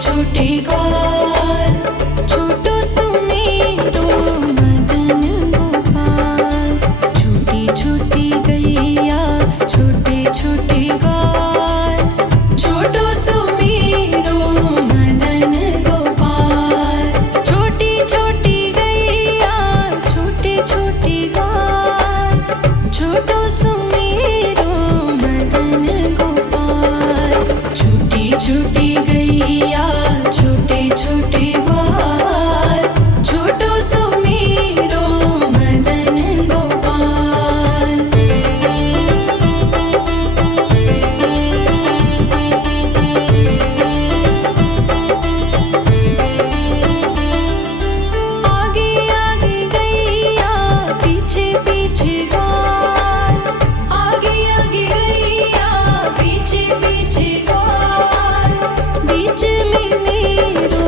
छोटे ग्वाल, छोटो सुमेरो मदन गोपाल। छोटी छोटी गैया छोटे छोटे ग्वाल, छोटो सुमेरो मदन गोपाल। छोटी छोटी गैया छोटे छोटे ग्वाल, छोटो सुमेरो मदन गोपाल। छोटी छोटी गैया छोटे छोटे ग्वाल, छोटो सुमेरो मदन गोपाल। आगे आगे गैया पीछे पीछे ग्वाल, आगे आगे गैया पीछे पीछे ग्वाल। बीच में मेरो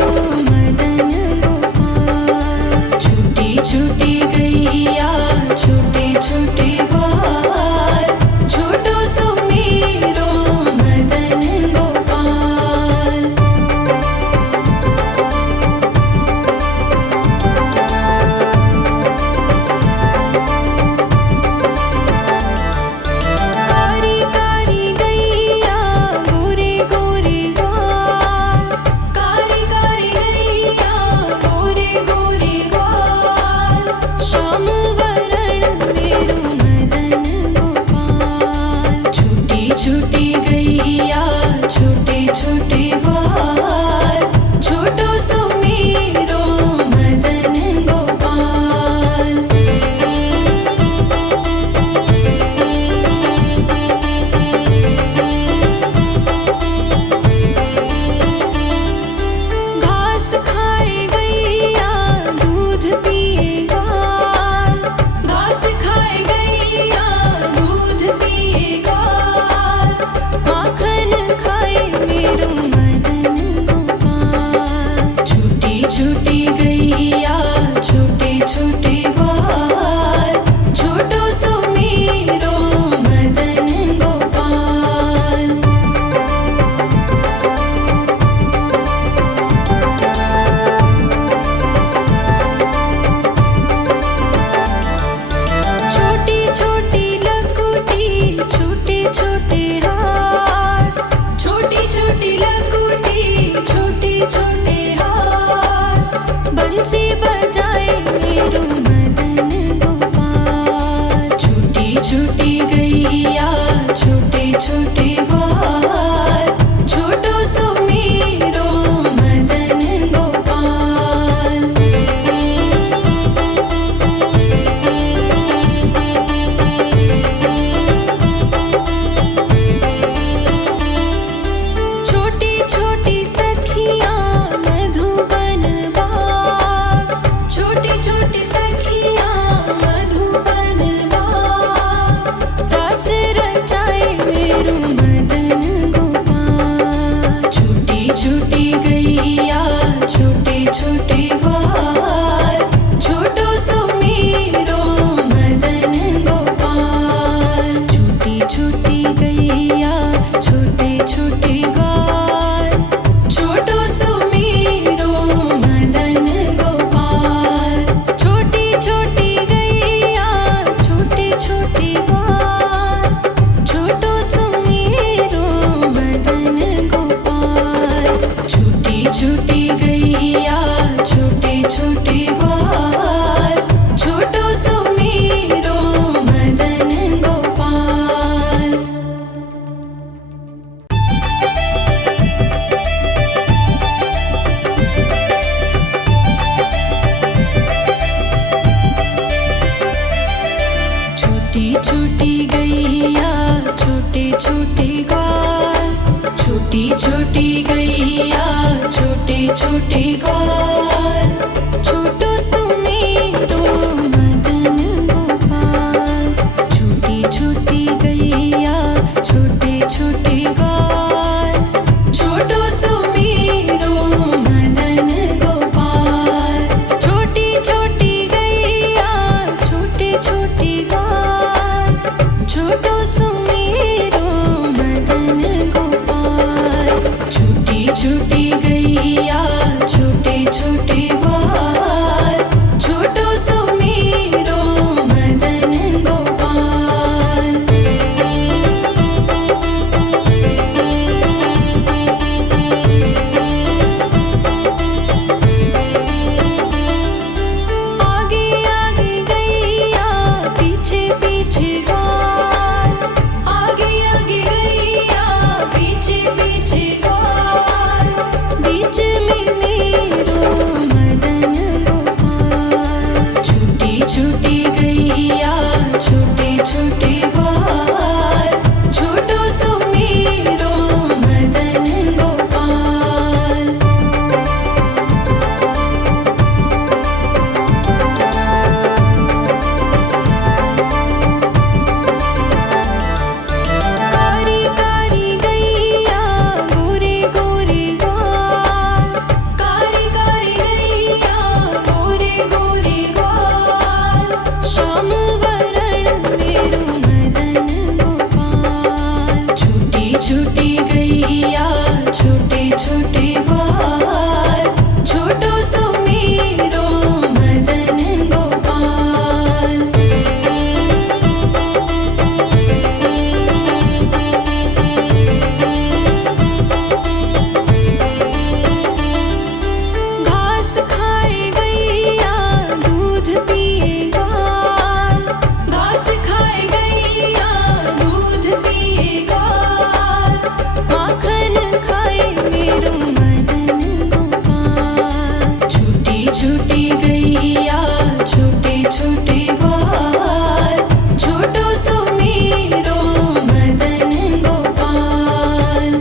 मदन गोपाल। छोटी छोटी गैया छोटे छोटे ग्वाल, छोटो सुमेरो मदन गोपाल। कारी कारी गैया गोरे गोरे ग्वाल, कारी कारी गैया गोरे गोरे ग्वाल। श्याम वरण मेरो मदन गोपाल। छोटी छोटी गैया छोटे छोटे ग्वाल, छोटो सुमेरो मदन गोपाल। घास खाए गैया दूध पिए ग्वाल, घास खाए गैया दूध पिए ग्वाल। माखन खाए मेरो मदन गोपाल। छोटी छोटी गैया छोटे छोटे ग्वाल, छोटो सुमेरो मदन गोपाल। छोटी छोटी लकुटी छोटे छोटे हाथ, छोटी छोटी लकुटी छोटे छोटे हाथ। बंसी बजाए मेरो मदन गोपाल। छोटी छोटी गैया छोटे छोटे ग्वाल, छोटो सुमेरो मदन गोपाल। छोटी छोटी सखियाँ मधुबन बाग, छोटी छोटी सखियाँ मधुबन बाग। रास रचाए मेरो मदन गोपाल। छोटी छोटी गैया छोटे छोटे ग्वाल, छोटो सुमेरो मदन गोपाल। छोटी छोटी गैया छोटे छोटे ग्वाल, छोटो सुमेरो मदन गोपाल। छोटी छोटी गैया छोटे छोटे ग्वाल, छोटो सुमेरो मदन गोपाल। छोटी छोटी गैया छोटे छोटे ग्वाल, छोटो सुमेरो मदन गोपाल। छोटी छोटी गैया छोटे छोटे ग्वाल, छोटी छोटी गैया छोटे छोटे ग्वाल, छोटो सुमेरो मदन गोपाल। छोटी छोटी गैया छोटे छोटे ग्वाल, छोटो सुमेरो मदन गोपाल। छोटी छोटी गैया छोटे छोटे ग्वाल, छोटो सुमेरो मदन गोपाल। छोटी छोटी गैया छोटी गैया छोटे छोटे ग्वाल, छोटो सुमेरो मदन गोपाल। घास खाए गैया दूध पिए ग्वाल, घास खाए गैया दूध पिए ग्वाल, माखन खाए मेरो मदन गोपाल। छोटी छोटी गैया छोटे छोटे ग्वाल, छोटो सुमेरो मदन गोपाल।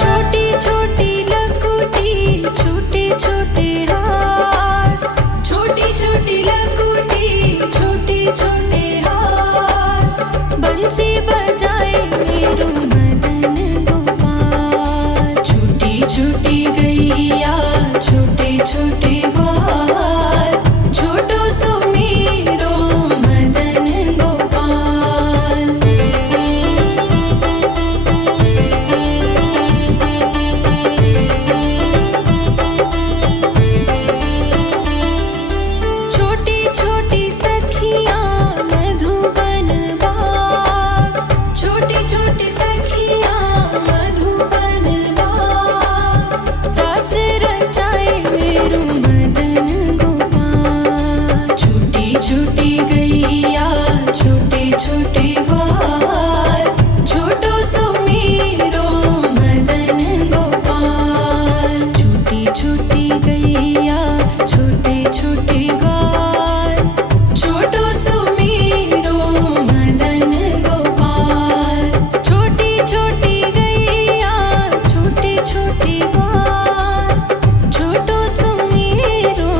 छोटी छोटी लकुटी छोटे छोटे हाथ, छोटी छोटी लकुटी छोटे छोटे हाथ, बंसी बजाए मेरो मदन गोपाल। छोटी छोटी गैया छोटे छोटे ग्वाल, छोटो सुमेरो मदन गोपाल। छोटी छोटी सखियाँ मधुबन बाग, छोटी छोटी सखियाँ मधुबन बाग, रास रचाए मेरो मदन गोपाल। छोटी छोटी गैया छोटे छोटे ग्वाल, छोटो सुमेरो मदन गोपाल। छोटी छोटी गैया छोटे छोटे ग्वाल, छोटो सुमेरो मदन गोपाल। छोटी छोटी गैया छोटे छोटे ग्वाल, छोटो सुमेरो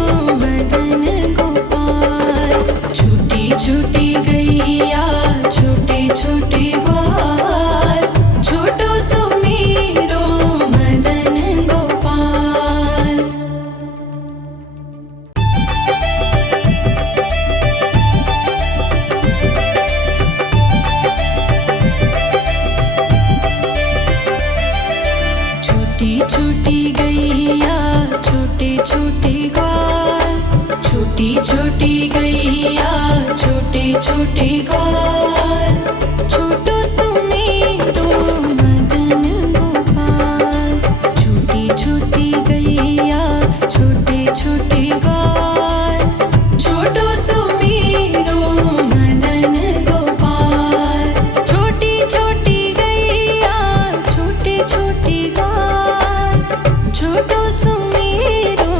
मदन गोपाल। छोटी छोटी गैया छोटे छोटे ग्वाल, छोटो सुमेरो मदन गोपाल। छोटी छोटी गैया छोटे छोटे ग्वाल, छोटी छोटी गैया छोटे छोटे ग्वाल, छोटो सुमेरो मदन गोपाल। छोटी छोटी गैया छोटे छोटे ग्वाल, छोटो सुमेरो मदन गोपाल। छोटी छोटी गैया छोटे छोटे ग्वाल, छोटो सुमेरो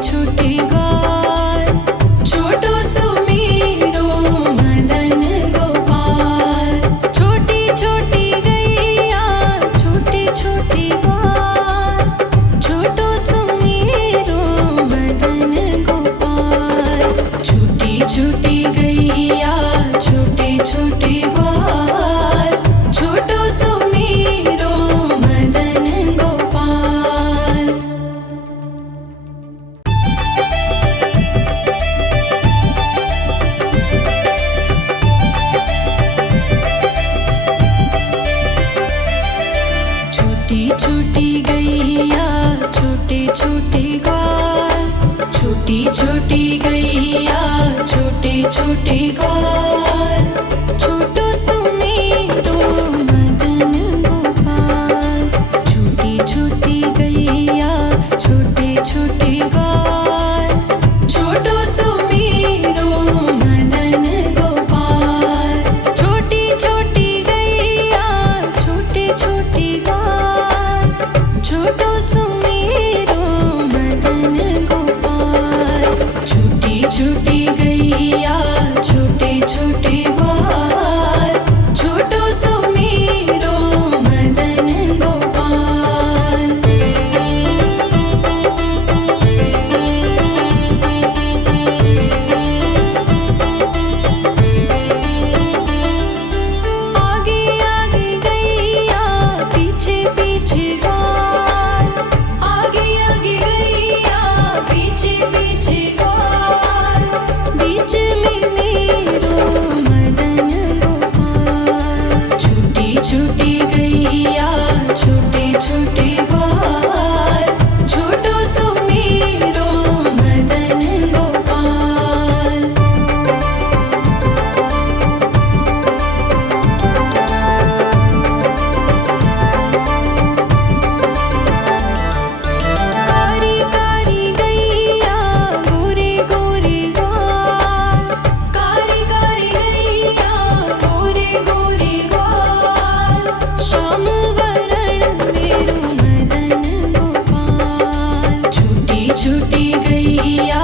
छोटे ग्वाल, छोटो सुमेरो मदन गोपाल। छोटी छोटी गैया छोटे छोटे ग्वाल, छोटो सुमेरो मदन गोपाल। छोटी छोटी गैया छोटे छोटे ग्वाल, छोटो सुमेरो मदन गोपाल। छोटी छोटी गैया छोटे छोटे ग्वाल, छोटी छोटी गैया छोटे छोटे ग्वाल, छोटो सुमेरो मदन गोपाल। छोटी छोटी गैया छोटे छोटे ग्वाल, छोटो सुमेरो मदन गोपाल। छोटी छोटी गैया छोटे छोटे ग्वाल, छोटो सुमेरो मदन गोपाल। छोटी छोटी गैया छोटे छोटे ग्वाल, छोटो सुमेरो मदन गोपाल। आगे आगे गैया पीछे पीछे ग्वाल, आगे आगे गैया पीछे पीछे ग्वाल। बीच में मेरो मदन गोपाल। छोटी छोटी गैया छोटे छोटे ग्वाल, छोटो सुमेरो मदन गोपाल। कारी कारी गैया गोरे गोरे ग्वाल, कारी कारी गैया गोरे गोरे ग्वाल। श्याम वरण मेरो मदन गोपाल। छोटी छोटी गैया